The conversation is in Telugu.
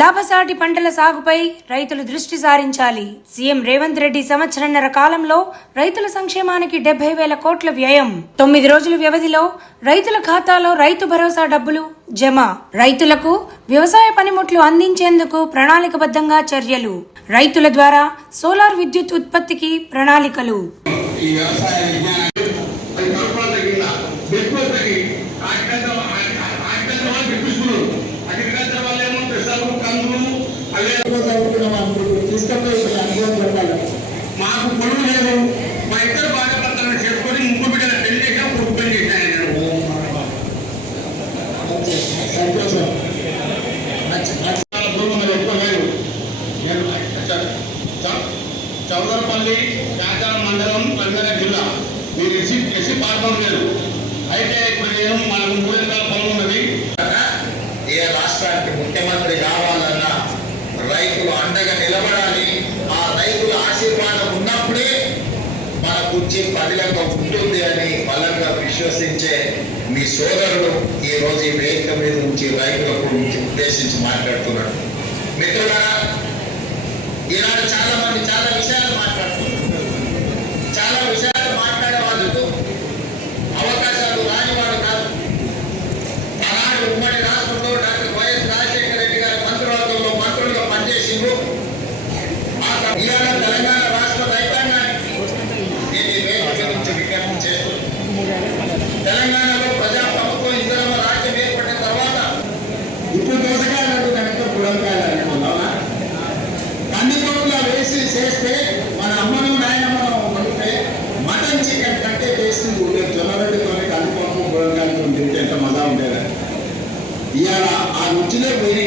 లాభసాటి పంటల సాగుపై రైతులు దృష్టి సారించాలి. సీఎం రేవంత్ రెడ్డి సంవత్సరన్నర కాలంలో రైతుల సంక్షేమానికి 70,000 కోట్ల వ్యయం. 9 రోజుల వ్యవధిలో రైతుల ఖాతాలో రైతు భరోసా డబ్బులు జమ. రైతులకు వ్యవసాయ పనిముట్లు అందించేందుకు ప్రణాళికబద్ధంగా చర్యలు. రైతుల ద్వారా సోలార్ విద్యుత్ ఉత్పత్తికి ప్రణాళికలు. మాకు పొలం లేదు, మా ఇద్దరు భార్య భర్తలను చేసుకొని ముగ్గురు బిడ్డల పెళ్లి చేసాం, కొడుకు పెళ్లి చేశాను. చౌదరపల్లి వ్యాచారం మండలం కరీంనగర్ జిల్లా. మీరు ఎసి పాల్గొన లేదు. అయితే ఇప్పుడు నేను మనకు 3 ఎకరాల పొలం ఉన్నది. ఏ రాష్ట్రానికి ముఖ్యమంత్రి కావాలన్నా రైతులు అండగా నిలబడాలి. ఆ రైతుల ఆశీర్వాదం ఉన్నప్పుడే మన కుర్చీ పదిలంగా ఉంటుంది అని బలంగా విశ్వసించే మీ సోదరుడు ఈ రోజు ఈ వేదిక మీద నుంచి రైతుల గురించి ఉద్దేశించి మాట్లాడుతున్నాడు. మిత్రులారా, ఈనాడు చాలా మంది చాలా విషయాలు మాట్లాడుతున్నారు. చాలా విషయాలు మాట్లాడే వాళ్ళకు అవకాశాలు రానివాడు కాదు. ఆనాడు ఉమ్మడి రాష్ట్రంలో డాక్టర్ వైఎస్ రాజశేఖర రెడ్డి గారి మంత్రివర్గంలో మంత్రులుగా పనిచేసిండ్రు. ఇవాళ తెలంగాణ రాష్ట్ర రైతాంగానికి నేను ఈ వేదిక నుంచి విజ్ఞప్తి చేస్తున్నాను. తెలంగాణలో ప్రజాప్రభుత్వం ఇందిరమ్మ రాజ్యం ఏర్పడిన తర్వాత ఇప్పుడు దోసకాయలు కనుక పులంకాయలు అనుకుందామా? కందిపప్పులా వేసి చేస్తే మన అమ్మను నాయనమ్మను ఉంటే మటన్ చికెన్ కంటే టేస్ట్ ఉండేది. జొన్నరొట్టెతోనే కందిపప్పు పులంకాయలతో తింటే ఎంత మజా ఉండేది. ఇవాళ ఆ రుచిలో పోయి